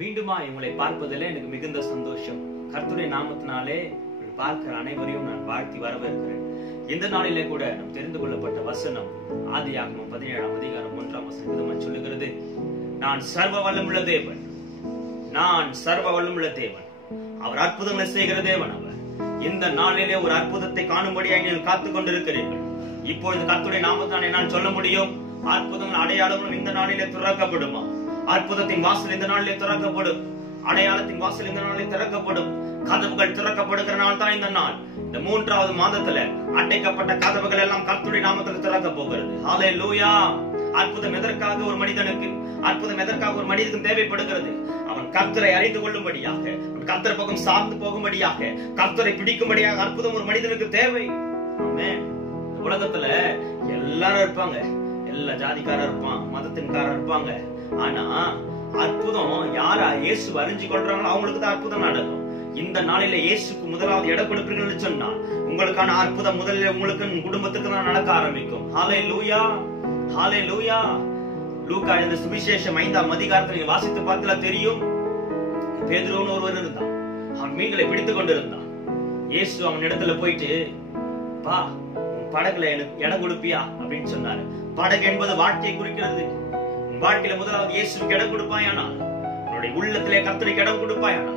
மீண்டுமா உங்களை பார்ப்பதில் எனக்கு மிகுந்த சந்தோஷம். கர்த்தருடைய நாமத்தினாலே பார்க்கிற அனைவரையும் நான் வாழ்த்தி வரவேற்கிறேன். இந்த நாளிலே கூட நாம் தெரிந்து கொள்ளப்பட்ட வசனம் ஆதியாகமம் 17ஆம் அதிகாரம் 1ஆம் வசனம் சொல்லுகிறது, நான் சர்வ வல்லமுள்ள தேவன், நான் சர்வ வல்லமுள்ள தேவன், அவர் அற்புதங்களை செய்கிற தேவன். அவர் இந்த நாளிலே ஒரு அற்புதத்தை காணும்படியாக நீங்கள் காத்துக் கொண்டிருக்கிறீர்கள். இப்பொழுது கர்த்தருடைய நாமத்தினாலே நான் சொல்ல முடியும், அற்புதங்கள் அடையாளங்களும் இந்த நாளிலே திறக்கப்படுமா? அற்புதத்தின் வாசல் இந்த நாளிலே திறக்கப்படும், அடையாளத்தின் வாசல் இந்த நாளிலே திறக்கப்படும். கதவுகள் திறக்கப்படுகிற நாள் தான் இந்த நாள். இந்த 3வது மாதத்துல அடைக்கப்பட்ட கதவுகள் எல்லாம் கர்த்தருடைய நாமத்தில் திறக்க போகிறது. ஹல்லேலூயா! அற்புதம் எதற்காக ஒரு மனிதனுக்கு, அற்புதம் எதற்காக ஒரு மனிதனுக்கு தேவைப்படுகிறது? அவன் கர்த்தரை அறிந்து கொள்ளும்படியாக, கர்த்தர் பக்கம் சார்ந்து போகும்படியாக, கர்த்தரை பிடிக்கும்படியாக அற்புதம் ஒரு மனிதனுக்கு தேவை. ஆமென். உலகத்துல எல்லாரும் இருப்பாங்க, எல்லா ஜாதிக்காரர் இருப்பான், மதத்தின்காரர் இருப்பாங்க. ஆனா அற்புதம் யாரா இயேசு அறிஞ்சு கொள்றாங்களோ அவங்களுக்கு தான் அற்புதம் நடக்கும். இந்த நாளில இயேசுக்கு முதலாவது இடம் கொடுப்பீர்கள் சொன்னா உங்களுக்கான அற்புதம் முதல்ல உங்களுக்கு குடும்பத்துக்கு தான் நடக்க ஆரம்பிக்கும். ஹல்லேலூயா! ஹல்லேலூயா! லூக்கா எழுதின சுவிசேஷம் 5ஆம் அதிகாரத்தை நீங்க வாசித்து பார்த்தா தெரியும். பேதுருன்னு ஒருவர் இருந்தான், அவன் மீன்களை பிடித்துக் கொண்டிருந்தான். இயேசு அவன் இடத்துல போயிட்டு, பா படகுல எனக்கு இடம் கொடுப்பியா அப்படின்னு சொன்னாரு. படகு என்பது வாழ்க்கையை குறிக்கிறது. வாழ்க்கையில முதலாவது இயேசுக்கு இடம் கொடுப்பாயானா, உன்னுடைய உள்ளத்திலே கர்த்தருக்கு இடம் கொடுப்பாயானா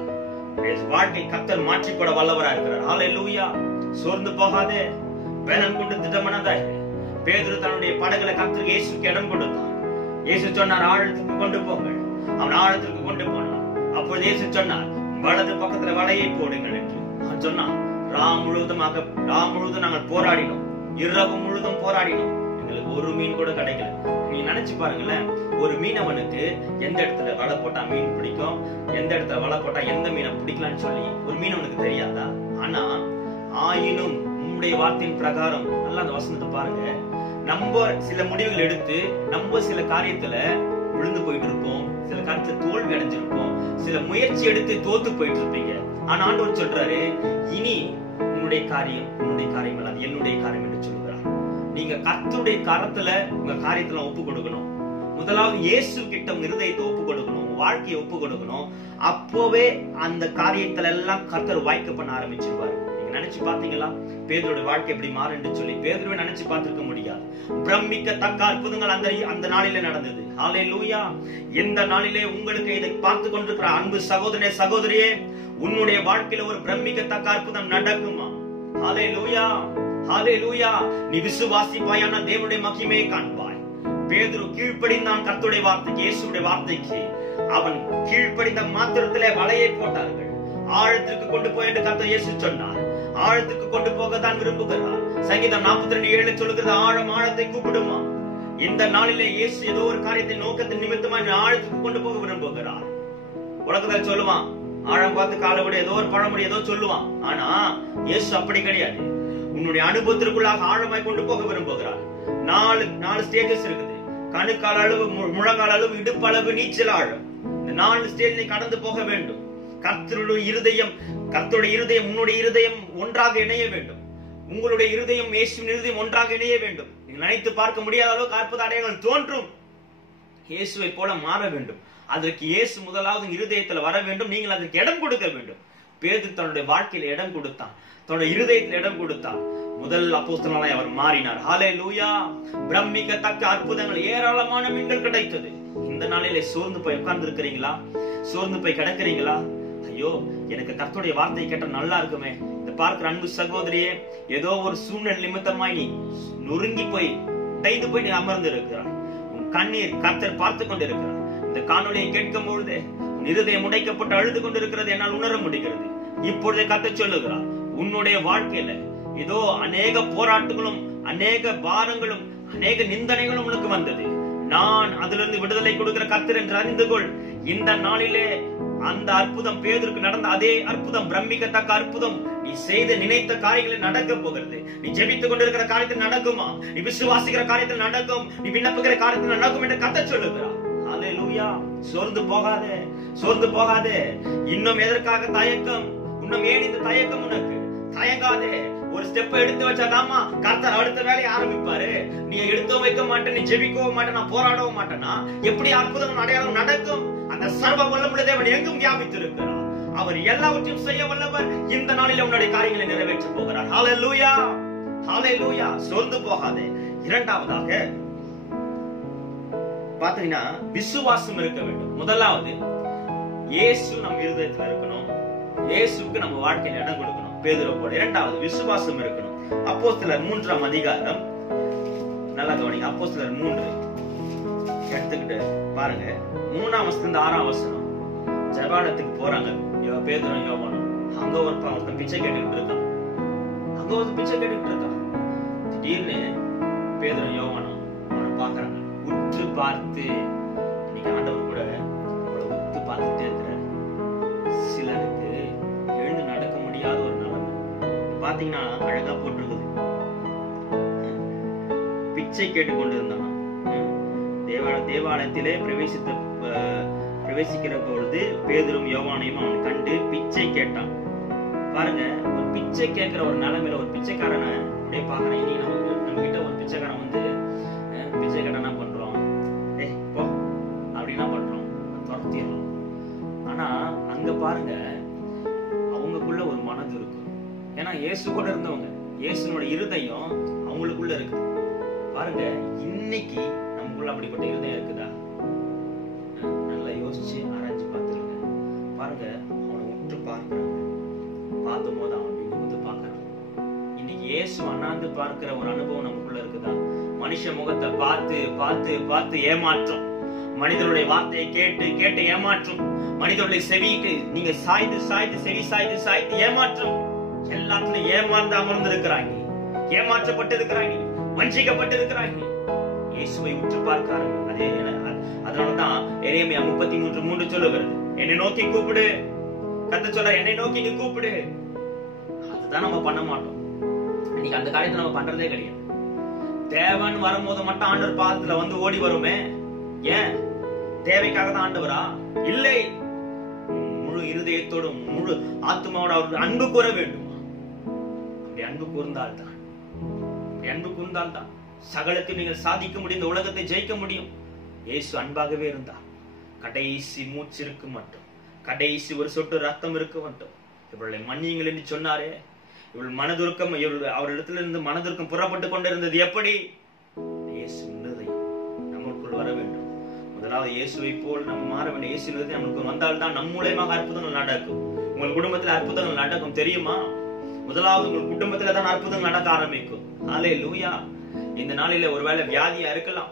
வாழ்க்கை கர்த்தர் மாற்றி போட வல்லவரா இருக்கிறார். ஹல்லேலூயா! சோர்ந்து போகாதே, வேலம் கொண்டு திட்டமனதா. பேதுரு தன்னுடைய படகுல கர்த்தருக்கு இயேசுக்கு இடம் கொடுத்தான். இயேசு சொன்னார், ஆழத்துக்கு கொண்டு போங்கள். அவன் ஆழத்திற்கு கொண்டு போனான். அப்பொழுது இயேசு சொன்னார், வலது பக்கத்துல வலையை போடுங்கள் என்று அவன் சொன்னான். ராம் முழுவதும் நாங்கள் போராடினோம், இரவு முழுதும் போராடினோம், எங்களுக்கு ஒரு மீன் கூட கிடைக்கல. நீங்க நினைச்சு பாருங்களேன், ஒரு மீனவனுக்கு எந்த இடத்துல வலை போட்டா மீன் பிடிக்கும், எந்த இடத்துல வலை போட்டா எந்த மீனை பிடிக்கலாம்னு சொல்லி ஒரு மீனவனுக்கு தெரியாதா? ஆனா ஆயினும் உம்முடைய வார்த்தையின் பிரகாரம், நல்லா அந்த வசனத்தை பாருங்க, நம்ம சில முடிவுகள் எடுத்து நம்ம சில காரியத்துல விழுந்து போயிட்டு இருப்போம், சில காரியத்துல தோல்வி அடைஞ்சிருப்போம், சில முயற்சி எடுத்து தோத்து போயிட்டு இருப்பீங்க. ஆனா ஆண்டவர் சொல்றாரு, இனி உன்னுடைய காரியம் அது என்னுடைய காரியம் என்று சொல்லுகிறார். நீங்க கர்த்தருடைய கரத்துல உங்க காரியத்துல ஒப்பு கொடுக்கணும். முதலாவது இயேசு கிட்ட உங்க இருதயத்தை ஒப்பு கொடுக்கணும், உங்க வாழ்க்கையை ஒப்பு கொடுக்கணும். அப்போவே அந்த காரியத்துல எல்லாம் கர்த்தர் வாய்க்க பண்ண ஆரம்பிச்சிருவாரு. நீங்க நினைச்சு பாத்தீங்களா பேதுருடைய வாழ்க்கை எப்படி மாறுன்னு சொல்லி? பேதுருவை நினைச்சு பார்த்திருக்க முடியாது. பிரமிக்கத்தக்க அற்புதங்கள் அந்த நாளிலே நடந்தது. ஹல்லேலூயா! இந்த நாளிலே உங்களுக்கு இதை பார்த்து கொண்டிருக்கிற அன்பு சகோதரனே, சகோதரியே, உன்னுடைய வாழ்க்கையில ஒரு பிரமிக்கத்தக்க அற்புதம் நடக்குமா? ஹல்லேலூயா! ஹல்லேலூயா! நீ விசுவாசிப்பாயான தேவனுடைய மகிமையை காண்பாய். பேதுரு கீழ்ப்படிந்தான் கர்த்தருடைய வார்த்தைக்கு, இயேசுடைய வார்த்தைக்கு. அவன் கீழ்ப்படிந்த மாத்திரத்திலே வலையை போட்டார்கள். ஆழத்திற்கு கொண்டு போய் என்று கர்த்தர் இயேசு சொன்னார். ஆழத்திற்கு கொண்டு போகத்தான் விரும்புகிறார். சங்கீதம் 42:7 சொல்லுகிறது, ஆழத்தை கூப்பிடுமா? இந்த நாளிலே இயேசு ஏதோ ஒரு காரியத்தை நோக்கத்தின் நிமித்தமா ஆழத்துக்கு கொண்டு போக விரும்புகிறார். உலகத்துல சொல்லுவான், ஆழம் பார்த்து காலப்படி ஏதோ ஒரு பழமொழி ஏதோ சொல்லுவான். ஆனா இயேசு அப்படி கிடையாது. உன்னுடைய அனுபவத்திற்குள்ளாக ஆழமாய் கொண்டு போக விரும்புகிறார். 4 ஸ்டேஜஸ் இருக்குது. கணுக்கால் அளவு, முழங்கால் அளவு, இடுப்பு அளவு, நீச்சல் ஆழம். இந்த 4 ஸ்டேஜை கடந்து போக வேண்டும். கர்த்தருடைய இருதயம் உன்னுடைய இருதயம் ஒன்றாக இணைய வேண்டும். உங்களுடைய இருதயம் இயேசுவின் இருதயம் ஒன்றாக இணைய வேண்டும். நீங்கள் நினைத்து பார்க்க முடியாத அளவுக்கு அற்புத அடையாளங்கள் தோன்றும். இயேசுவை போல மாற வேண்டும். அதற்கு இயேசு முதலாவது இருதயத்துல வர வேண்டும். நீங்கள் அதற்கு இடம் கொடுக்க வேண்டும். பேதுரு தன்னுடைய வாழ்க்கையில இடம் கொடுத்தான், தன்னுடைய இருதயத்தில் இடம் கொடுத்தான். முதல் அப்போஸ்தலனாய் அவர் மாறினார். ஹல்லேலூயா! பிரமிக்கத்தக்க அற்புதங்கள், ஏராளமான மீன்கள் கிடைத்தது. இந்த நாளிலே சோர்ந்து போய் உட்கார்ந்து இருக்கிறீங்களா? சோர்ந்து போய் கிடக்கிறீங்களா? ஐயோ, எனக்கு கர்த்தருடைய வார்த்தையை கேட்ட நல்லா இருக்குமே. இந்த பார்க்கிற அன்பு சகோதரியே, ஏதோ ஒரு சூழ்நிலை நிமித்தமாய் நீ நொறுங்கி போய் தைந்து போய் நீ அமர்ந்து இருக்கிறாய். உன் கண்ணீர் கர்த்தர் பார்த்து கொண்டிருக்கிறார். இந்த காணொலியை கேட்கும் பொழுது உன் இருதயம் உடைக்கப்பட்டு அழுது கொண்டிருக்கிறது என்னால் உணர முடிகிறது. இப்பொழுதே கர்த்தர் சொல்லுகிறார், உன்னுடைய வாழ்க்கையில ஏதோ அநேக போராட்டங்களும், அநேக பாரங்களும், அநேக நிந்தனைகளும் உனக்கு வந்தது. நான் அதிலிருந்து விடுதலை கொடுக்கிற கர்த்தர் என்று அறிந்து கொள். இந்த நாளிலே அந்த அற்புதம் பேதுருக்கு நடந்த அதே அற்புதம், பிரமிக்கத்தக்க அற்புதம், நீ செய்த நினைத்த காரியங்களில் நடக்க போகிறது. நீ ஜெபித்துக் கொண்டிருக்கிற காரியத்தில் நடக்குமா? நீ விசுவாசிக்கிற காரியத்தில் நடக்கும், நீ விண்ணப்பிக்கிற காரியத்தில் நடக்கும் என்று கர்த்தர் சொல்லுகிறார். ஹல்லேலூயா! சோர்ந்து போகாதே, சோர்ந்து போகாதே. இன்னும் எதற்காக தயக்கம்? இன்னும் ஏன் இந்த தயக்கம் உனக்கு? தயங்காதே. ஒரு ஸ்டெப் எடுத்து வச்சாதாமா கர்த்தர் அடுத்த வேலையை ஆரம்பிப்பாரு. நீ எடுத்து வைக்க மாட்டேன், நீ ஜெபிக்கவும் மாட்டேன், நான் போராடவும் மாட்டேன்னா எப்படி அற்புதம் அடையாளம் நடக்கும்? அந்த சர்வ வல்லமுள்ள தேவன் எங்கும் வியாபித்திருக்கிறார். அவர் எல்லாவற்றையும் செய்ய வல்லவர். இந்த நாளில் உன்னுடைய காரியங்களை நிறைவேற்ற போகிறார். ஹல்லேலூயா, ஹல்லேலூயா. சோர்ந்து போகாதே. இரண்டாவதாக பாத்தீங்கன்னா விசுவாசம் இருக்க வேண்டும். முதலாவது இயேசு நம்ம இருதயத்துல இருக்கணும். இயேசுக்கு நம்ம வாழ்க்கையில இடம் கொடுக்கணும், பேதுரு போல. இரண்டாவது விசுவாசம் இருக்கணும். அப்போஸ்தலர் 3ஆம் அதிகாரம் நல்லா கவனிங்க. அப்போஸ்தலர் 3 எடுத்துக்கிட்டு பாருங்க. 3ஆம் வசனத்துல 6ஆம் வசனம். ஜெபாலயத்துக்கு போறாங்க பேதுரு யோவானும். அங்க ஒருத்தன் பிச்சை கேட்டுக்கிட்டு இருக்கான். அங்க ஒரு பிச்சை கேட்டுக்கிட்டு இருக்கான். திடீர்னு பேதுரு யோவானும் அவனை பாக்குறாங்க. உற்று பார்த்து, இன்னைக்கு ஆண்டவர் கூட அவளை உத்து பார்த்துட்டே இருக்கிறார். சிலருக்கு எழுந்து நடக்க முடியாத ஒரு நிலைமை பாத்தீங்கன்னா அழகா போட்டிருக்குது. பிச்சை கேட்டுக் கொண்டிருந்தான். தேவாலயத்திலே பிரவேசிக்கிற பொழுது பேதுரும் யோவானையும் அவன் கண்டு பிச்சை கேட்டான். பாருங்க, ஒரு பிச்சை கேட்கிற ஒரு நிலைமையில ஒரு பிச்சைக்காரனை அப்படியே பாக்குறேன். இனி நம்ம கிட்ட ஒரு பிச்சைக்காரன் வந்து பிச்சை கேட்டா என்ன பண்றோம்? போ அப்படின்னா பண்றோம், துரத்திடலாம். ஆனா அங்க பாருங்க, அவங்களுக்குள்ள ஒரு மனது இருக்கும். ஏன்னா இயேசு கூட இருந்தவங்க, இயேசுனோட இருதயம் அவங்களுக்குள்ள இருக்கு. பாருங்க, இன்னைக்கு நமக்குள்ள அப்படிப்பட்ட இருதயம் இருக்குதா? நல்லா யோசிச்சு ஆராய்ச்சி பார்த்துருங்க. பாருங்க, அவனை உற்று பார்க்கிறாங்க. பார்த்தும் போது அவன் நிமிர்ந்து பார்க்கறான். இன்னைக்கு இயேசு அண்ணாந்து பார்க்கிற ஒரு அனுபவம் நமக்குள்ள இருக்குதா? மனுஷ முகத்தை பார்த்து பார்த்து பார்த்து ஏமாற்றம், மனிதனுடைய வார்த்தையை கேட்டு கேட்டு ஏமாற்றம், மனிதனுடைய செவிக்கு நீங்க சாய்ந்து சாய்ந்து செவி சாய்ந்து சாய்ந்து ஏமாற்றம். எல்லாத்துலயும் ஏமாந்து அமர்ந்து இருக்கிறாங்க, ஏமாற்றப்பட்டு இருக்கிறாங்க, வஞ்சிக்கப்பட்டு இருக்கிறாங்க. இயேசுவை உற்று பார்க்கிறாங்க. அதனாலதான் எரேமியா 33:3 சொல்லுகிறது, என்னை நோக்கி கூப்பிடு. கர்த்தர் சொல்ற, என்னை நோக்கி நீ கூப்பிடு. அதுதான் நம்ம பண்ண மாட்டோம். இன்னைக்கு அந்த காரியத்தை நம்ம பண்றதே கிடையாது. தேவன் வரும்போது மட்டும் ஆண்டவர் பாதத்துல வந்து ஓடி வருமே. ஏன்? தேவைக்காக தான் ஆண்டவரா? இல்லை, முழு இருதயத்தோடும் முழு ஆத்மாவோட அவருக்கு அன்பு கூற வேண்டும். அப்படி அன்பு கூர்ந்தால்தான், அன்பு கூர்ந்தால்தான் சகலத்தில் நீங்கள் சாதிக்க முடியும், இந்த உலகத்தை ஜெயிக்க முடியும். இயேசு அன்பாகவே இருந்தார். கடைசி மூச்சு இருக்கு மட்டும், கடைசி ஒரு சொட்டு ரத்தம் இருக்க மட்டும் இவர்களை மன்னியுங்கள் என்று சொன்னாரே. இவள் மனதுருக்கம், அவரிடத்திலிருந்து மனதுருக்கம் புறப்பட்டு கொண்டிருந்தது. எப்படி? இயேசு இருதயம் நமக்குள் வர வேண்டும். முதலாவது இயேசுவை போல் நம்ம மாற வேண்டும். இயேசு இருதயம் நமக்கு வந்தால்தான் நம் மூலமாக அற்புதங்கள் நடக்கும். உங்கள் குடும்பத்தில் அற்புதங்கள் நடக்கும், தெரியுமா? முதலாவது உங்கள் குடும்பத்துல தான் அற்புதங்கள் நடக்க ஆரம்பிக்கும். ஹல்லேலூயா. இந்த நாளில ஒருவேளை வியாதியா இருக்கலாம்,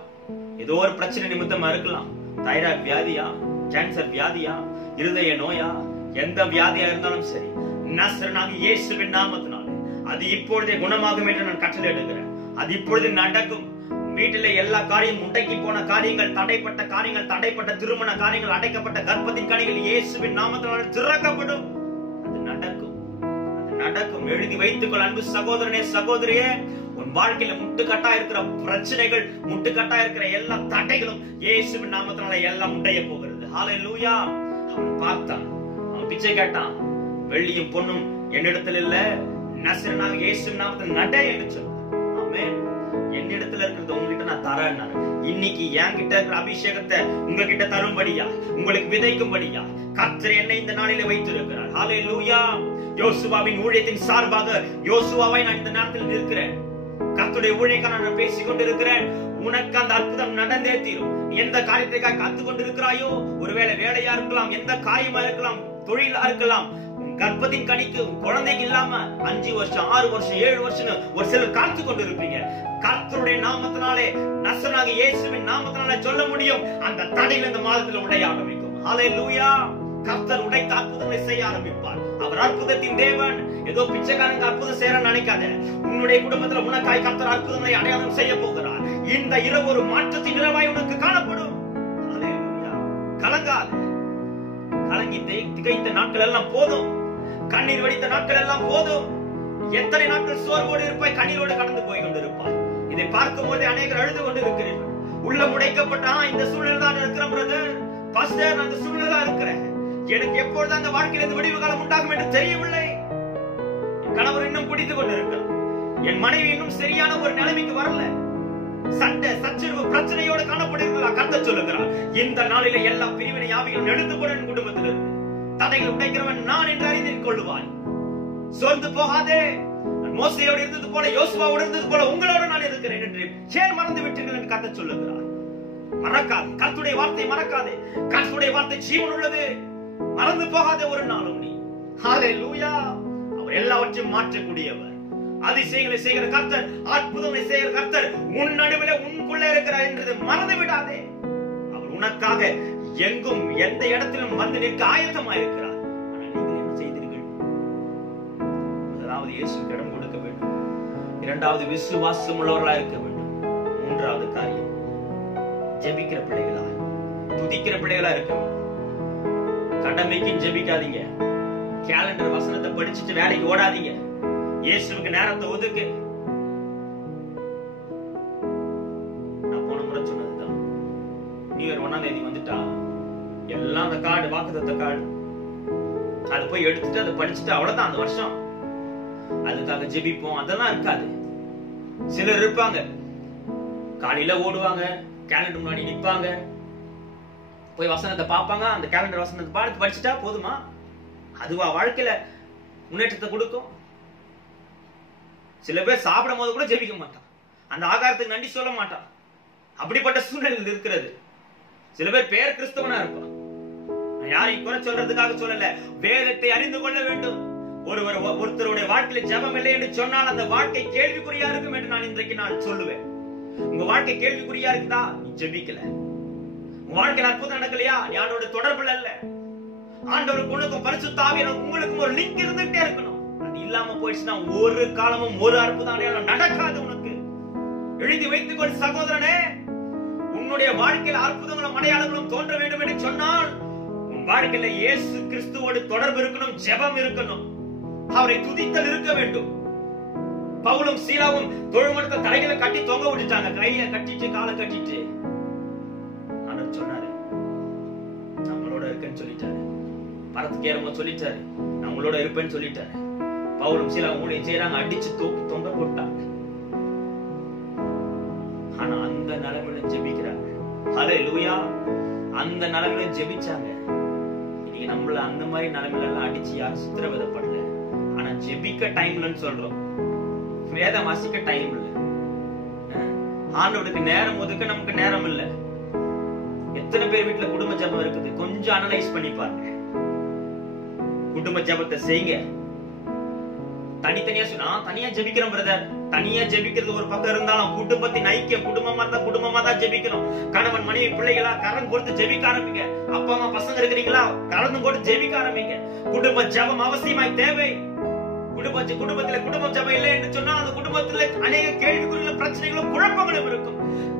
ஏதோ ஒரு பிரச்சனை நிமித்தமா இருக்கலாம். தைராய்டு வியாதியா, கேன்சர் வியாதியா, இருதய நோயா, எந்த வியாதியா இருந்தாலும் சரி, நசரேயனாகிய இயேசுவின் நாமத்தினாலே அது இப்பொழுதே குணமாகும் என்று நான் கட்டளை எடுக்கிறேன். அது இப்பொழுது நடக்கும். வீட்டில எல்லா காரியம் முடங்கி போன காரியங்கள், தடைப்பட்ட காரியங்கள், தடைப்பட்ட திருமண காரியங்கள், அடைக்கப்பட்ட கர்ப்பத்தின் காரியங்கள் இயேசுவின் நாமத்தினாலே திறக்கப்படும். அது நடக்கும், அது நடக்கும். எழுதி வைத்துக்கொள் அன்பு சகோதரனே, சகோதரியே. உன் வாழ்க்கையில முட்டுக்கட்டா இருக்கிற பிரச்சனைகள், முட்டுக்கட்டா இருக்கிற எல்லா தடைகளும் இயேசுவின் நாமத்தினால எல்லாம் உடைய போகிறது. ஹல்லேலூயா. அவன் பார்த்தான், அவன் பிச்சை கேட்டான். வெள்ளியும் பொன்னும் என்னிடத்தில் இல்ல, நசரேயனாகிய இயேசுவின் நாமத்தில் நட என்று சொன்னார். ஆமென். என்னிடத்துல இருக்கிறது உங்ககிட்ட நான் தரேன். இன்னைக்கு என்கிட்ட இருக்கிற அபிஷேகத்தை உங்ககிட்ட தரும்படியா, உங்களுக்கு விதைக்கும்படியா கர்த்தர் என்னை இந்த நாளிலே வைத்திருக்கிறார். ஹல்லேலூயா. யோசுவாவின் ஊழியத்தின் சார்பாக யோசுவாவை நான் இந்த நேரத்தில் நிற்கிறேன். கர்த்தருடைய ஊழியக்காரன் நான் பேசிக் கொண்டிருக்கிறேன். உனக்கு அந்த அற்புதம் நடந்தே தீரும். எந்த காரியத்தைக்காக காத்து கொண்டிருக்கிறாயோ, ஒருவேளை வேலையா இருக்கலாம், எந்த காரியமா இருக்கலாம், தொழிலா இருக்கலாம், கர்ப்பத்தின் கனிக்கு குழந்தைக்கு இல்லாம 5 வருஷம் 6 வருஷம் 7 வருஷம் ஒரு சிலர் காத்து கொண்டிருப்பீங்க. கர்த்தருடைய நாமத்தினாலே, நசரேயனாகிய இயேசுவின் நாமத்தினாலே சொல்ல முடியும், அந்த தடைகள் இந்த மாதத்தில் உடைய ஆரம்பிக்கும். ஹல்லேலூயா. கர்த்தர் உடைத்த அற்புதங்களை செய்ய ஆரம்பிப்பார். அவர் அற்புதத்தின் தேவன். ஏதோ பிச்சைக்காரங்க அற்புதம் செய்யறன்னு நினைக்காத. உன்னுடைய குடும்பத்துல உனக்காய் கர்த்தர் அற்புதங்களை அடையாளம் செய்ய போகிறார். இந்த இரவு ஒரு மாற்றத்தின் இரவாய் உனக்கு காணப்படும். ஹல்லேலூயா. கலங்காத. கலங்கி திகைத்த நாட்கள் எல்லாம் போதும். கண்ணீர் வடித்த நாட்கள் எல்லாம் போதும். எத்தனை நாட்கள் சோர்வோடு இருப்பாய், கண்ணீரோடு கடந்து போய் கொண்டிருப்பாய். இதை பார்க்கும் போது அநேகர் அழுது கொண்டு இருக்கிறீர்கள். உள்ள முடைக்கப்பட்ட இந்த சூழ்நிலை தான் இருக்கிற பிரதர், பாஸ்டர், அந்த சூழ்நிலை தான் இருக்கிறேன். எனக்கு எப்பொழுது அந்த வாழ்க்கையிலிருந்து விடிவு காலம் உண்டாகும் என்று தெரியவில்லை. என் கணவர் இன்னும் குடித்துக் கொண்டிருக்கிறார். என் மனைவி இன்னும் சரியான ஒரு நிலைமைக்கு வரல. சண்டை சச்சரவு பிரச்சனையோடு காணப்படுகிறீர்களா? கர்த்தர் சொல்லுகிறார், இந்த நாளிலே எல்லா பிரிவினை ஆவிகளும் எடுத்து போட குடும்பத்தில் இருந்து தடைகளை உடைக்கிறவன் நான் என்று அறிந்து கொள்ளுவாய். சோர்ந்து போகாதே. மோசேயோடு இருந்தது போல, யோசுவாவோடு இருந்தது போல உங்களோடு நான் இருக்கிறேன் என்று ஏன் மறந்து விட்டீர்கள் என்று கர்த்தர் சொல்லுகிறார். மறக்காதே, கர்த்தருடைய வார்த்தையை மறக்காதே. கர்த்தருடைய வார்த்தை ஜீவன் உள்ளது. மறந்து போகாதே ஒரு நாளும் நீ. ஹல்லேலூயா. அவர் எல்லாவற்றையும் மாற்றக்கூடியவர். அதிசயங்களை செய்கிற கர்த்தர், அற்புதங்களை செய்கிற கர்த்தர் உன் நடுவிலே உனக்குள்ள இருக்கிறார் என்றதை மறந்து விடாதே. அவர் உனக்காக எங்கும் எந்த இடத்திலும் வந்து நிற்க ஆயத்தமாயிருக்கிறார். ஆனால் நீங்கள் என்ன செய்தீர்கள்? முதலாவது இயேசுவுக்கு இடம் கொடுக்க வேண்டும். இரண்டாவது விசுவாசம் உள்ளவர்களாக இருக்க வேண்டும். மூன்றாவது காரியம் ஜெபிக்கிற பிள்ளைகளா, துதிக்கிற பிள்ளைகளா இருக்க வேண்டும். கடமைக்கு ஜெபிக்காதீங்க. கேலண்டர் வசனத்தை படிச்சுட்டு வேலைக்கு ஓடாதீங்க. இயேசுவுக்கு நேரத்தை ஒதுக்கு. நான் போன முறை சொன்னதுதான், நியூ இயர் 1ஆம் தேதி வந்துட்டா எல்லாம் அந்த கார்டு, வாக்குத்தத்த கார்டு, அதை போய் எடுத்துட்டு அதை படிச்சுட்டு அவ்வளவுதான் அந்த வருஷம். அதுக்காக ஜெபிப்போம் அதெல்லாம் இருக்காது. சிலர் இருப்பாங்க, காலையில ஓடுவாங்க, கேலண்டர் முன்னாடி நிற்பாங்க, போய் வசனத்தை பார்ப்பாங்க, அந்த கேலண்டர் வசனத்தை பார்த்து படிச்சுட்டா போதுமா? அதுவா வாழ்க்கையில முன்னேற்றத்தை கொடுக்கும்? சில பேர் சாப்பிடும் போது கூட ஜெபிக்க மாட்டான், அந்த ஆகாரத்துக்கு நன்றி சொல்ல மாட்டான். அப்படிப்பட்ட சூழ்நிலையில் இருக்கிறது. சில பேர் பேர் கிறிஸ்தவனா இருப்பான். யாரையும் குறை சொல்றதுக்காக சொல்லல, வேதத்தை அறிந்து கொள்ள வேண்டும். ஒருத்தருடைய வாழ்க்கையில ஜெபம் இல்லை என்று சொன்னால் அந்த வாழ்க்கை கேள்விக்குறியா இருக்கும் என்று நான் இன்றைக்கு நான் சொல்லுவேன். உங்க வாழ்க்கை கேள்விக்குறியா இருக்குதா? நீ ஜெபிக்கல. உங்க வாழ்க்கையில அற்புதம் நடக்கலையா? நீ ஆண்டவரோட தொடர்புல இல்ல. ஆண்டவருக்கு உனக்கும் பரிசுத்த ஆவியானவர் உங்களுக்கும் ஒரு லிங்க் இருந்துட்டே இருக்கணும். அது இல்லாம போயிடுச்சுன்னா ஒரு காலமும் ஒரு அற்புதம் நடக்காது உனக்கு. எழுதி வைத்துக் கொள் சகோதரனே. உன்னுடைய வாழ்க்கையில அற்புதங்களும் அடையாளங்களும் தோன்ற வேண்டும் என்று சொன்னால் உன் வாழ்க்கையில இயேசு கிறிஸ்துவோடு தொடர்பு இருக்கணும், ஜெபம் இருக்கணும், அவரை துதித்தல் இருக்க வேண்டும். பவுலும் சீலாவும் தொழுமரத்தை தலைகளை கட்டி தொங்க விட்டுட்டாங்க, கையில கட்டிட்டு காலை கட்டிட்டு. ஆண்டவர் சொன்னாரு, நம்மளோட இருக்கேன்னு சொல்லிட்டாரு. பரத்துக்கு ஏறும்போது சொல்லிட்டாரு, நான் உங்களோட இருப்பேன்னு சொல்லிட்டாரு. பவுலும் சீலாவும் ஊழியம் செய்யறாங்க, அடிச்சு தூக்கி தொங்க போட்டாங்க. ஆனா அந்த நிலைமையில ஜெபிக்கிறாங்க. ஹல்லேலூயா. அந்த நிலைமையில ஜெபிச்சாங்க. இன்னைக்கு நம்மள அந்த மாதிரி நிலைமையில எல்லாம் அடிச்சு யாரும் சித்திரவதைப்படல. ஆனா ஜெபிக்க டைம்லன்னு சொல்றோம், வேதம் வாசிக்க டைம் இல்ல. ஆண்டவருக்கு நேரம் ஒதுக்க நமக்கு நேரம் இல்ல. எத்தனை பேர் வீட்டுல குடும்ப ஜெபம் இருக்குது? கொஞ்சம் அனலைஸ் பண்ணி பாருங்க. குடும்ப ஜெபத்தை செய்யுங்க. தனித்தனியா சொன்னா தனியா ஜெபிக்கிறோம் பிரதர். தனியா ஜெபிக்கிறது ஒரு பக்கம் இருந்தாலும் குடும்பத்தின் ஐக்கியம், குடும்பமா தான் ஜெபிக்கணும். கணவன் மனைவி பிள்ளைகளா கரம் கொடுத்து ஜெபிக்க ஆரம்பிங்க. அப்பா அம்மா பசங்க இருக்கிறீங்களா, கலந்து போட்டு ஜெபிக்க ஆரம்பிங்க. குடும்ப ஜெபம் அவசியமாய் தேவை. குடும்பத்துல குடும்ப ஜெபம் இல்லை என்று சொன்னால் அந்த குடும்பத்துல அநேக கேள்விக்குறிகளும் பிரச்சனைகளும் குழப்பங்களும் இருக்கும்.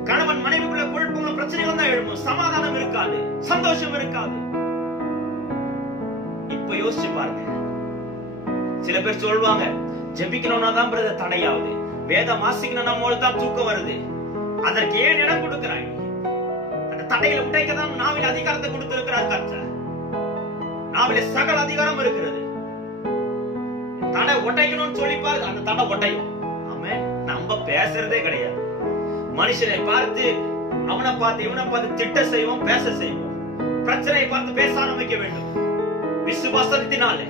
கணவன் மனைவிக்குள்ள குழப்பங்களும் பிரச்சனைகளும் தான் எழுப்பும். சமாதானம் இருக்காது, சந்தோஷம் இருக்காது. இப்ப யோசிச்சு பாருங்க. சில பேர் சொல்வாங்க, ஜெபிக்கணும்னா தான் பிரதர் தடையாவது, வேதம் வாசிக்கணும்னா போது தான் தூக்கம் வருது. அதற்கு ஏன் இடம் கொடுக்கிறாய்? அந்த தடையில உடைக்கதான் நாவில் அதிகாரத்தை கொடுத்திருக்கிறார் கர்த்தர். நாவில சகல அதிகாரம் இருக்கிறது. தடை உடைக்கணும்னு சொல்லிப்பாரு, அந்த தடை உடையும். ஆமென். நம்ம பேசுறதே கிடையாது. மனுஷனை பார்த்து, அவனை பார்த்து, இவனை பார்த்து திட்ட செய்வோம், பேச செய்வோம். பிரச்சனையை பார்த்து பேச ஆரம்பிக்க வேண்டும். விசுவாசத்தினாலே,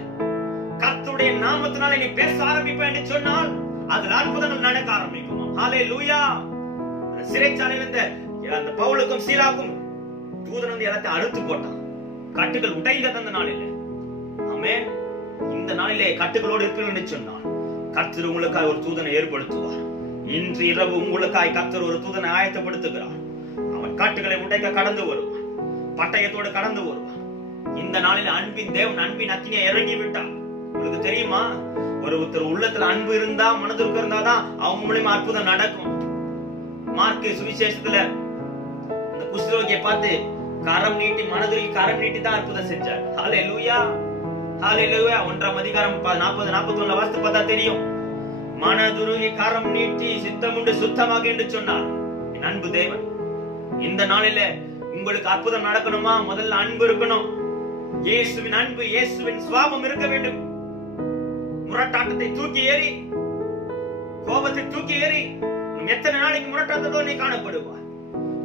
கர்த்தருடைய நாமத்தினாலே நீ பேச ஆரம்பிப்ப என்று சொன்னால் அதுல அற்புதங்கள் நடக்க ஆரம்பிக்கும். ஹல்லேலூயா. சிறைச்சாலையில் இருந்த அந்த பவுலுக்கும் சீலாவுக்கும் தூதன் வந்து எல்லாத்தையும் அறுத்து போட்டான். கட்டுகள் உடைந்தது அந்த நாளிலே. ஆமென். இந்த நாளிலே கட்டுகளோடு இருப்பீர்கள் என்று சொன்னால் கர்த்தர் உங்களுக்காக ஒரு தூதனை ஏற்படுத்துவார். இன்று இரவு உங்களுக்காய் கர்த்தர் ஒரு தூதனை ஆயத்தப்படுத்துகிறார். அவன் கட்டுகளை உடைக்க கடந்து வருவான், பட்டயத்தோடு கடந்து வருவான். இந்த நாளில் அன்பின் தேவன் அன்பின் அக்கினியை இறங்கி விட்டார். உங்களுக்கு தெரியுமா, ஒருத்தர் உள்ளத்துல அன்பு இருந்தா, மனதிற்கு இருந்தாதான் அவங்க மூலியமா அற்புதம் நடக்கும். மார்க்கு சுவிசேஷத்துல அந்த குஷ்டரோகியை பார்த்து கரம் நீட்டி, மனதில் கரம் நீட்டி தான் அற்புதம் செஞ்சார். ஹல்லேலூயா. ஹல்லேலூயா. 1ஆம் அதிகாரம் 40-41 வாசித்து பார்த்தா தெரியும். மனதுருகி கரம் நீட்டி சித்தமுண்டு சுத்தமாக என்று சொன்னார். என் அன்பு தேவன், இந்த நாளில உங்களுக்கு அற்புதம் நடக்கணுமா? முதல்ல அன்பு இருக்கணும். இயேசுவின் அன்பு, இயேசுவின் சுவாபம் இருக்க வேண்டும். முரட்டாட்டத்தை தூக்கி ஏறி, கோபத்தை தூக்கி ஏறி, காணப்படும். எத்தனை நாளைக்கு முரட்டாட்டத்தோடு நீ காணப்படுவாய்?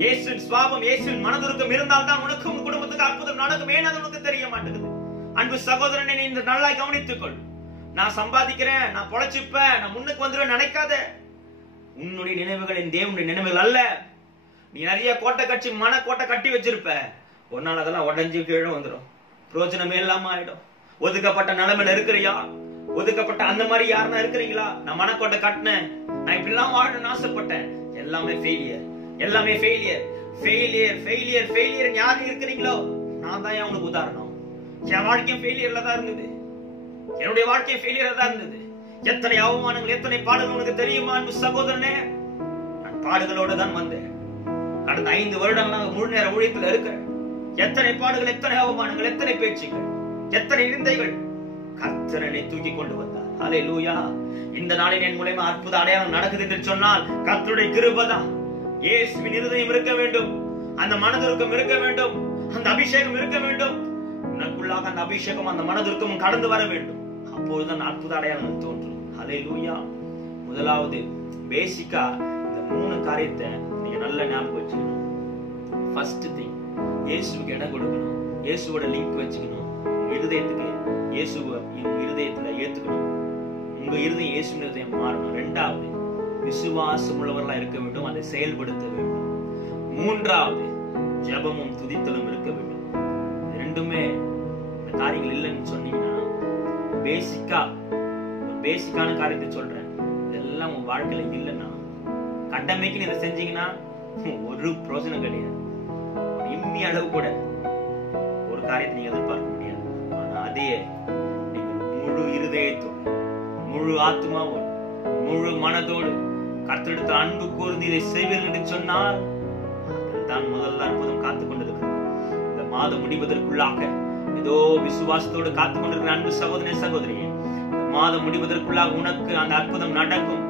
இயேசுவின் சுவாபம், இயேசுவின் மனதுருக்கம் இருந்தால்தான் உனக்கு உன் குடும்பத்துக்கு அற்புதம் நடக்கும். ஏன் அது உனக்கு தெரிய மாட்டேங்குது? அன்பு சகோதரனை, நீ இந்த நல்லா கவனித்துக் கொள். நான் சம்பாதிக்கிறேன், நான் பொழைச்சிப்பேன், நான் முன்னுக்கு வந்துடுவேன் நினைக்காத. உன்னுடைய நினைவுகளின் தேவனுடைய நினைவுகள் அல்ல. நீ நிறைய கோட்டை கட்சி மன கோட்டை கட்டி வச்சிருப்ப. ஒரு நாள் அதெல்லாம் உடஞ்சு கீழே வந்துடும், பிரயோஜனமே இல்லாம ஆயிடும். ஒதுக்கப்பட்ட நிலைமையில இருக்கிறியா? ஒதுக்கப்பட்ட அந்த மாதிரி யாருன்னா இருக்கிறீங்களா? நான் மனக்கோட்டை கட்டினேன், நான் இப்படிலாம் வாழணும்னு ஆசைப்பட்டேன். எல்லாமே ஃபெயிலியர், எல்லாமே ஃபெயிலியர், ஃபெயிலியர், ஃபெயிலியர், ஃபெயிலியர். யாரு இருக்கிறீங்களோ நான் தான் உனக்கு உதாரணம். என் வாழ்க்கையும் ஃபெயிலியர்ல தான் இருந்தது. என்னுடைய வாழ்க்கையும் ஃபெயிலியர்ல தான் இருந்தது. எத்தனை அவமானங்கள், எத்தனை பாடுகள் உனக்கு தெரியுமா அன்பு சகோதரனே? நான் பாடுகளோட தான் வந்தேன். கடந்த 5 வருடங்களாக முழு நேர ஊழியத்தில் இருக்கிறேன். எத்தனை பாடுகள், எத்தனை அவமானங்கள், எத்தனை பேச்சுகள், எத்தனை நிந்தைகள். கர்த்தரனை தூக்கி கொண்டு வந்தார். ஹல்லேலூயா. இந்த நாளில் என் மூலமா அற்புத அடையாளம் நடக்குது என்று சொன்னால் கர்த்தருடைய கிருபை தான். இயேசுவின் இருதயம் இருக்க வேண்டும், அந்த மனதுருக்கம் இருக்க வேண்டும், அந்த அபிஷேகம் இருக்க வேண்டும். உனக்குள்ளாக அந்த அபிஷேகம், அந்த மனதுருக்கம் கடந்து வர வேண்டும். அப்போதுதான் அற்புத அடையாளங்கள் தோன்றும். ஹல்லேலூயா. முதலாவது பேசிக்கா இந்த 3 காரியத்தை நீங்க நல்ல ஞாபகம் வச்சுக்கணும். ஃபர்ஸ்ட் திங், இயேசுவுக்கு இடம் கொடுக்கணும். இயேசுவோட லிங்க் வச்சுக்கணும். உங்க இருதயத்துக்கு இயேசுவை இருதயத்துல ஏத்துக்கணும். உங்க இருதயம் இயேசுவின் இருதயம் மாறணும். 2வது, விசுவாசம் உள்ளவர்களா இருக்க வேண்டும், அதை செயல்படுத்த வேண்டும். 3வது, ஜெபமும் துதித்தலும் இருக்க வேண்டும். ரெண்டுமே இந்த காரியங்கள் இல்லைன்னு சொன்னீங்கன்னா, பேசிக்கான காரியத்தை சொல்றேன், இதெல்லாம் உங்க வாழ்க்கையில இல்லைன்னா, கடமைக்கு நீ இதை செஞ்சீங்கன்னா ஒரு பிரோஜனம் கிடையாது. இம்மி அளவு கூட ஒரு காரியத்தை நீங்க எதிர்பார்க்க முடியாது. ஆனா அதே நீங்க முழு இருதயத்தோடு, முழு ஆத்மாவோடு, முழு மனதோடு கர்த்தரிடத்தில் அன்பு கூர்ந்து இதை செய்வீர்கள் என்று சொன்னால் தான் முதல்ல அற்புதம் காத்துக் கொண்டிருக்கிறது. இந்த மாதம் முடிவதற்குள்ளாக ஏதோ விசுவாசத்தோடு காத்துக் கொண்டிருக்கிற அன்பு சகோதரனே, சகோதரியே, இந்த மாதம் முடிவதற்குள்ளாக உனக்கு அந்த அற்புதம் நடக்கும்.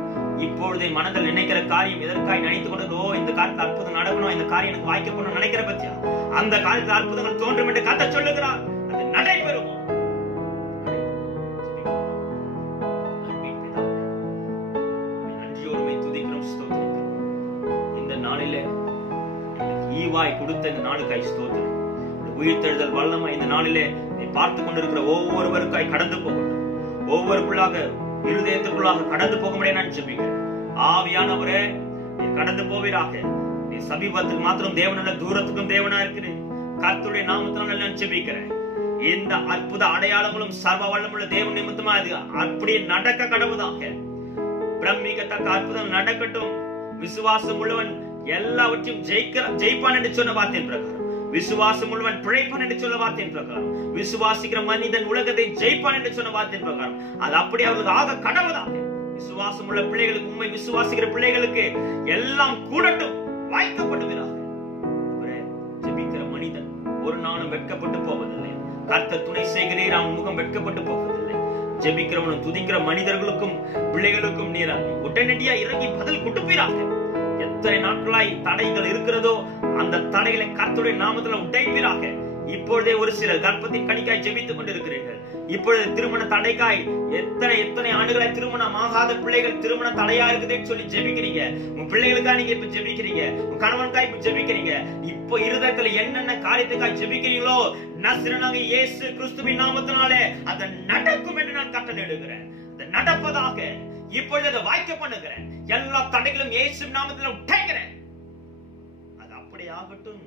இப்பொழுதே மனதில் நினைக்கிற காரியம் எதற்காய் நினைத்துக் கொண்டதோ, இந்த காரியத்தில் அற்புதம் நடக்கணும், இந்த காரியம் எனக்கு வாய்க்கப்படணும் நினைக்கிற பத்தியா, அந்த காரியத்தில் அற்புதங்கள் தோன்றும் என்று கர்த்தர் சொல்லுகிறார். அது நடைபெறும். நன்றியோடுமை துதிக்கிறோம், ஸ்தோத்திரிக்கிறோம். இந்த நாளிலே ஈவாய் கொடுத்த இந்த நாளுக்காய் ஸ்தோத்திரம். உயிர்த்தெழுதல் வல்லமை இந்த நாளிலே நீ பார்த்து கொண்டிருக்கிற ஒவ்வொருவருக்காய் கடந்து போகட்டும். ஒவ்வொருக்குள்ளாக இருதயத்துக்குள்ளாக கடந்து போக முடியாது நான் ஜெபிக்கிறேன். ஆவியானவரே, நீ கடந்து போவீராக. நீ சமீபத்துக்கு மாத்திரம் தேவனல்ல, தூரத்துக்கும் தேவனா இருக்கிறேன். கர்த்தருடைய நாமத்தினால நான் ஜெபிக்கிறேன். இந்த அற்புத அடையாளங்களும் சர்வ வல்லமுள்ள தேவன் நிமித்தமா அது அப்படியே நடக்க கடவுதாக. பிரமிக்கத்தக்க அற்புதம் நடக்கட்டும். விசுவாசம் உள்ளவன் எல்லாவற்றையும் ஜெயிப்பான் என்று சொன்ன வார்த்தையின் பிரகாரம், விசுவாசம் உள்ளவன் பிழைப்பான் என்று சொல்ல வார்த்தையின் பிரகாரம், விசுவாசிக்கிற மனிதன் உலகத்தை ஜெயிப்பான் என்று சொன்ன வார்த்தையின் பிரகாரம் அது அப்படி அவர்களுக்கு ஆக கடவுதாக. விசுவாசம் உள்ள பிள்ளைகளுக்கு, உண்மை விசுவாசிக்கிற பிள்ளைகளுக்கு எல்லாம் கூடட்டும், வாய்க்கப்படுகிறார்கள். ஜெபிக்கிற மனிதன் ஒரு நாளும் வெட்கப்பட்டு போவதில்லை. கர்த்தர் துணை செய்கிறீர், அவன் முகம் வெட்கப்பட்டு போவதில்லை. ஜெபிக்கிறவனும் துதிக்கிற மனிதர்களுக்கும் பிள்ளைகளுக்கும் நீர் உடனடியா இறங்கி பதில் கொடுப்பீராக. எத்தனை நாட்களாய் தடைகள் இருக்கிறதோ அந்த தடைகளை கர்த்தருடைய நாமத்துல உடைப்பீராக. இப்பொழுதே ஒரு சிலர் கர்ப்பத்தின் கனிக்காய் ஜெபித்துக் கொண்டிருக்கிறீர்கள். இப்பொழுது திருமண தடைக்காய் எத்தனை ஆண்டுகளாய் திருமணம் ஆகாத பிள்ளைகள் திருமண தடையா இருக்குதுன்னு சொல்லி ஜெபிக்கிறீங்க. உங்க பிள்ளைகளுக்காக நீங்க இப்ப ஜெபிக்கிறீங்க, உங்க கணவனுக்காக இப்ப ஜெபிக்கிறீங்க. இப்போ இருதயத்துல என்னென்ன காரியத்துக்காய் ஜெபிக்கிறீங்களோ, நசரேயனாகிய இயேசு கிறிஸ்துவின் நாமத்தினாலே அது நடக்கும் என்று நான் கட்டளையிடுகிறேன். அது நடப்பதாக இப்பொழுது அதை வாய்க்க பண்ணுகிறேன். எல்லா தடைகளும் இயேசு நாமத்தில் உடைக்கிறேன். அது அப்படி ஆகட்டும்.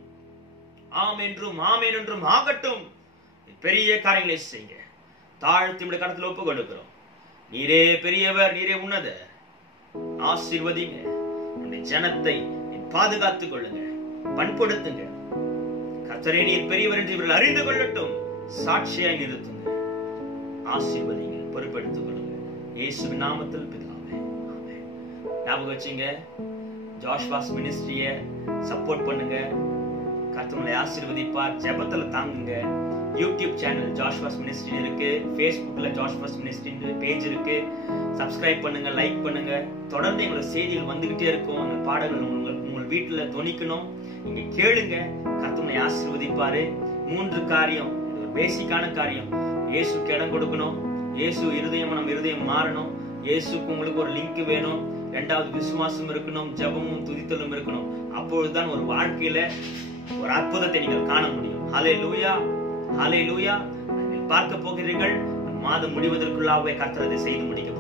ஆம் என்றும் ஆமென் என்றும் ஆகட்டும். பெரிய காரியங்களை செய்யுங்க. தாழ்த்தி நம்முடைய கரத்தில் ஒப்புக் கொடுக்கிறோம். நீரே பெரியவர், நீரே உன்னதர். ஆசீர்வதிங்க. நம்முடைய ஜனத்தை பாதுகாத்துக் கொள்ளுங்க, பண்படுத்துங்க. கர்த்தரே நீர் பெரியவர் என்று இவர்கள் அறிந்து கொள்ளட்டும். சாட்சியாய் நிறுத்துங்க. ஆசீர்வதிங்க, பொறுப்பெடுத்துக் கொள்ளுங்க. இயேசுவின் நாமத்தில் பிதாவே, ஆமென். ஞாபகம் வச்சுங்க, ஜாஷ்வாஸ் மினிஸ்ட்ரியை சப்போர்ட் பண்ணுங்க. கர்த்தர் ஆசீர்வதிப்பார். ஜெபத்துல தாங்குங்க. யூடியூப் சேனல் ஜாஷ்வாஸ் மினிஸ்ட்ரி இருக்கு, ஃபேஸ்புக்ல ஜாஷ்வாஸ் மினிஸ்ட்ரி பேஜ் இருக்கு. சப்ஸ்கிரைப் பண்ணுங்க, லைக் பண்ணுங்க. தொடர்ந்து எங்களோட செய்திகள் வந்துகிட்டே இருக்கும். அந்த பாடல்கள் உங்கள் வீட்டுல துணிக்கணும். நீங்க கேளுங்க. கர்த்தர் ஆசீர்வதிப்பாரு. 3 காரியம், இது ஒரு பேசிக்கான காரியம். இயேசுக்கு இடம் கொடுக்கணும். இயேசு இருதயம், நம்ம இருதயம் மாறணும். இயேசுக்கு உங்களுக்கு ஒரு லிங்க் வேணும். இரண்டாவது விசுவாசம் இருக்கணும், ஜெபமும் துதித்தலும் இருக்கணும். அப்பொழுதுதான் ஒரு வாழ்க்கையில ஒரு அற்புதத்தை நீங்கள் காண முடியும். ஹல்லேலூயா, ஹல்லேலூயா. பார்க்க போகிறீர்கள், மாதம் முடிவதற்குள்ளாகவே கர்த்தர் அதை செய்து முடிக்க